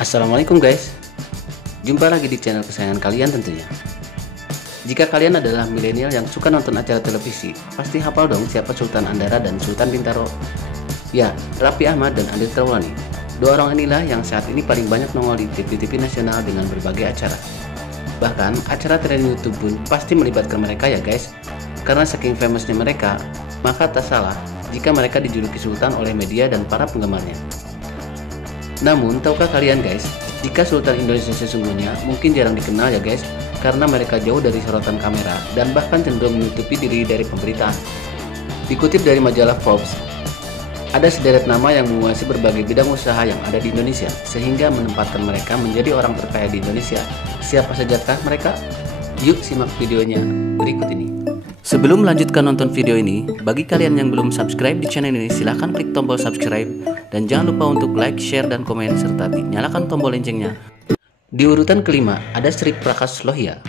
Assalamualaikum guys, jumpa lagi di channel kesayangan kalian tentunya. Jika kalian adalah milenial yang suka nonton acara televisi, pasti hafal dong siapa Sultan Andara dan Sultan Bintaro. Ya, Raffi Ahmad dan Andre Taulany. Dua orang inilah yang saat ini paling banyak nongol di TV-TV nasional dengan berbagai acara. Bahkan acara trending YouTube pun pasti melibatkan mereka ya guys. Karena saking famousnya mereka, maka tak salah jika mereka dijuluki Sultan oleh media dan para penggemarnya. Namun, tahukah kalian guys, jika Sultan Indonesia sesungguhnya mungkin jarang dikenal ya guys, karena mereka jauh dari sorotan kamera dan bahkan cenderung menutupi diri dari pemberitaan. Dikutip dari majalah Forbes, ada sederet nama yang menguasai berbagai bidang usaha yang ada di Indonesia, sehingga menempatkan mereka menjadi orang terkaya di Indonesia. Siapa sajakah mereka? Yuk simak videonya berikut ini. Sebelum melanjutkan nonton video ini, bagi kalian yang belum subscribe di channel ini, silahkan klik tombol subscribe dan jangan lupa untuk like, share, dan komen serta nyalakan tombol loncengnya. Di urutan kelima ada Sri Prakash Lohia.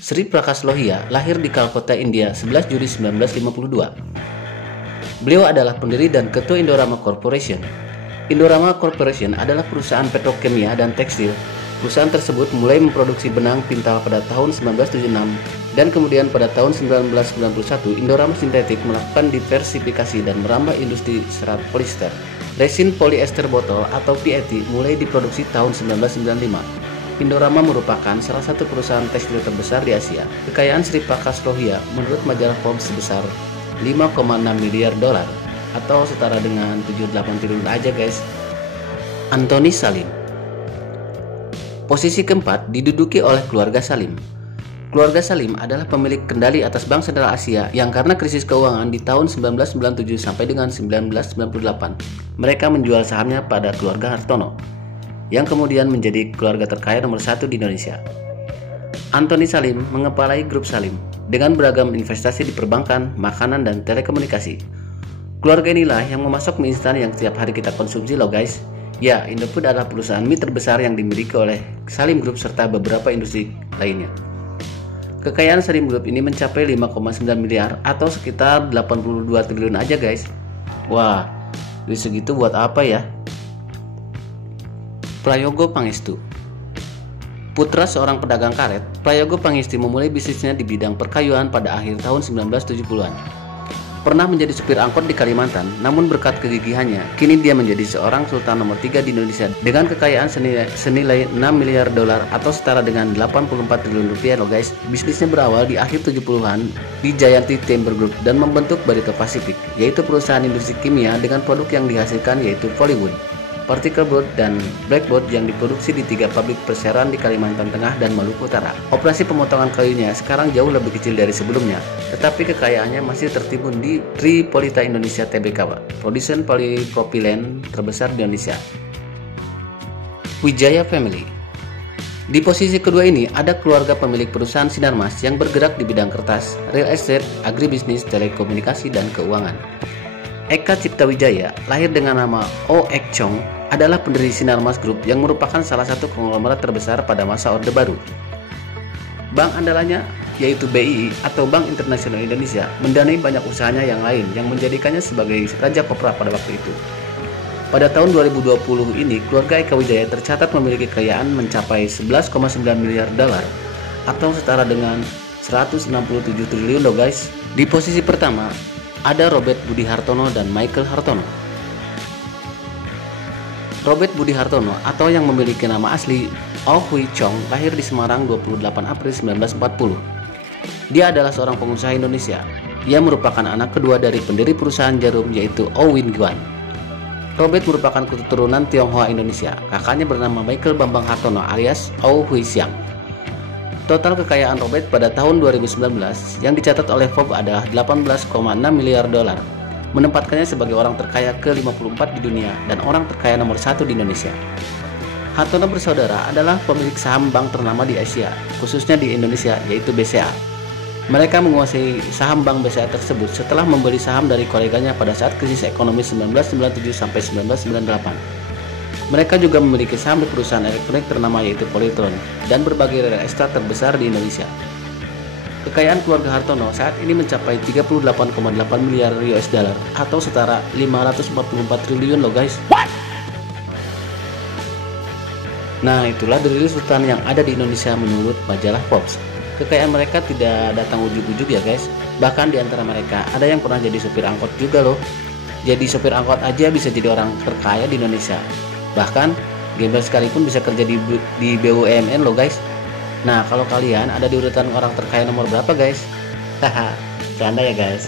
Sri Prakash Lohia lahir di Calcutta, India 11 Juli 1952. Beliau adalah pendiri dan ketua Indorama Corporation. Indorama Corporation adalah perusahaan petrokimia dan tekstil. Perusahaan tersebut mulai memproduksi benang pintal pada tahun 1976 dan kemudian pada tahun 1991 Indorama Sintetik melakukan diversifikasi dan merambah industri serat polister. Resin polyester botol atau PET mulai diproduksi tahun 1995. Indorama merupakan salah satu perusahaan tekstil terbesar di Asia. Kekayaan Sri Prakash Lohia menurut majalah Forbes sebesar 5,6 miliar dolar atau setara dengan 78 triliun aja guys. Antoni Salim. Posisi keempat diduduki oleh keluarga Salim. Keluarga Salim adalah pemilik kendali atas Bank Sentral Asia yang karena krisis keuangan di tahun 1997 sampai dengan 1998, mereka menjual sahamnya pada keluarga Hartono, yang kemudian menjadi keluarga terkaya nomor satu di Indonesia. Antoni Salim mengepalai grup Salim dengan beragam investasi di perbankan, makanan, dan telekomunikasi. Keluarga inilah yang memasok mie instan yang setiap hari kita konsumsi loh guys. Ya, Indofood adalah perusahaan mie terbesar yang dimiliki oleh Salim Group serta beberapa industri lainnya. Kekayaan Salim Group ini mencapai 5,9 miliar atau sekitar 82 triliun aja guys. Wah, duit segitu buat apa ya? Prayogo Pangestu. Putra seorang pedagang karet, Prayogo Pangestu memulai bisnisnya di bidang perkayuan pada akhir tahun 1970-an. Pernah menjadi supir angkot di Kalimantan, namun berkat kegigihannya, kini dia menjadi seorang sultan nomor 3 di Indonesia dengan kekayaan senilai 6 miliar dolar atau setara dengan 84 triliun rupiah loh guys. Bisnisnya berawal di akhir 70-an di Jayanti Timber Group dan membentuk Barito Pacific, yaitu perusahaan industri kimia dengan produk yang dihasilkan yaitu polywood, particle board, dan blackboard yang diproduksi di 3 pabrik perseroan di Kalimantan Tengah dan Maluku Utara. Operasi pemotongan kayunya sekarang jauh lebih kecil dari sebelumnya, tetapi kekayaannya masih tertimbun di Tripolita Indonesia Tbk, produsen polipropilen terbesar di Indonesia. Wijaya Family. Di posisi kedua ini ada keluarga pemilik perusahaan Sinarmas yang bergerak di bidang kertas, real estate, agribisnis, telekomunikasi, dan keuangan. Eka Cipta Wijaya, lahir dengan nama Oh Ek Chong, adalah pendiri Sinarmas Group yang merupakan salah satu konglomerat terbesar pada masa Orde Baru. Bank andalannya, yaitu BII atau Bank Internasional Indonesia, mendanai banyak usahanya yang lain yang menjadikannya sebagai raja kopra pada waktu itu. Pada tahun 2020 ini, keluarga Eka Wijaya tercatat memiliki kekayaan mencapai 11,9 miliar dolar atau setara dengan 167 triliun loh guys. Di posisi pertama, ada Robert Budi Hartono dan Michael Hartono. Robert Budi Hartono atau yang memiliki nama asli Oh Hui Chong lahir di Semarang 28 April 1940. Dia adalah seorang pengusaha Indonesia. Ia merupakan anak kedua dari pendiri perusahaan jarum yaitu Oh Win Guan. Robert merupakan keturunan Tionghoa Indonesia. Kakaknya bernama Michael Bambang Hartono alias Oh Hui Siang. Total kekayaan Robert pada tahun 2019 yang dicatat oleh Forbes adalah 18,6 miliar dolar, menempatkannya sebagai orang terkaya ke-54 di dunia dan orang terkaya nomor 1 di Indonesia. Hartono bersaudara adalah pemilik saham bank ternama di Asia, khususnya di Indonesia, yaitu BCA. Mereka menguasai saham bank BCA tersebut setelah membeli saham dari koleganya pada saat krisis ekonomi 1997 sampai 1998. Mereka juga memiliki saham di perusahaan elektronik ternama yaitu Polytron dan berbagai real estate terbesar di Indonesia. Kekayaan keluarga Hartono saat ini mencapai 38,8 miliar US dollar atau setara 544 triliun loh guys. Nah, itulah the real sultan yang ada di Indonesia menurut majalah Forbes. Kekayaan mereka tidak datang ujuk-ujuk ya guys. Bahkan di antara mereka ada yang pernah jadi supir angkot juga loh. Jadi supir angkot aja bisa jadi orang terkaya di Indonesia. Bahkan gembel sekalipun bisa kerja di BUMN loh guys. Nah, kalau kalian ada di urutan orang terkaya nomor berapa guys? Haha, canda ya guys.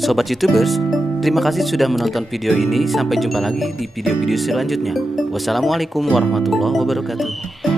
Sobat YouTubers, terima kasih sudah menonton video ini. Sampai jumpa lagi di video-video selanjutnya. Wassalamualaikum warahmatullahi wabarakatuh.